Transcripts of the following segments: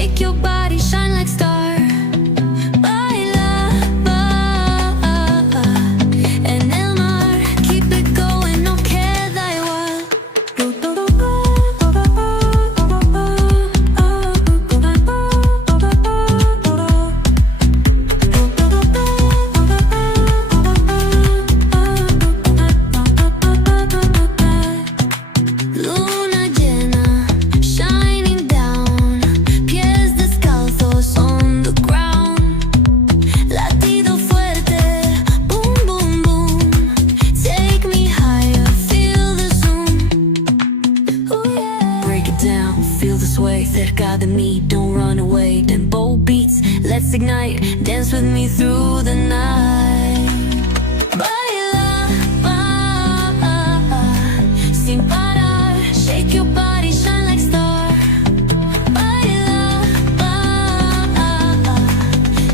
shake your body, shine like star. Baila, en el mar, keep it going, no queda igual. Luna llena, shining down, pies descalzos on the ground. Latido fuerte, boom, boom, boom. Take me higher, feel the zoom. Oh yeah. Break it down, feel the sway cerca de mí, don't run away. Tempo beats, let's ignite, dance with me through the night. Baila, sin parar, shake your body, shine like star. Baila,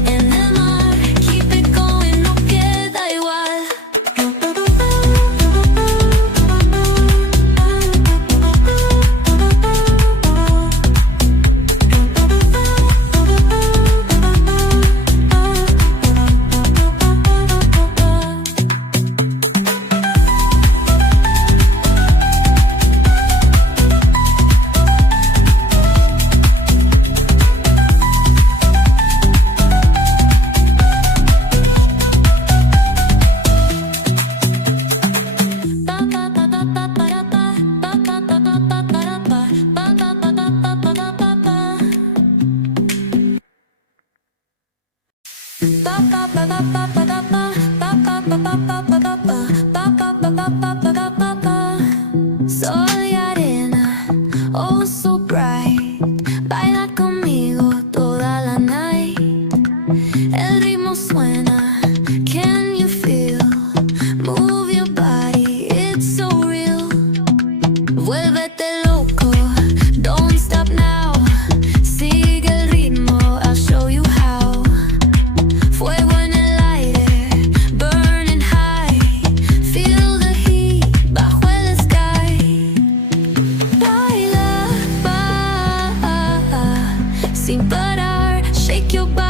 en el mar, keep it going, no queda igual. Sol y arena, oh so bright. Baila conmigo toda la night. El ritmo suena, can you feel? Move your body, it's so real. Vuélvete loco, don't stop now. Sigue el ritmo, I'll show you how. Fuego en el aire, burning high. Feel the heat bajo el sky. Baila, sin parar, shake your body.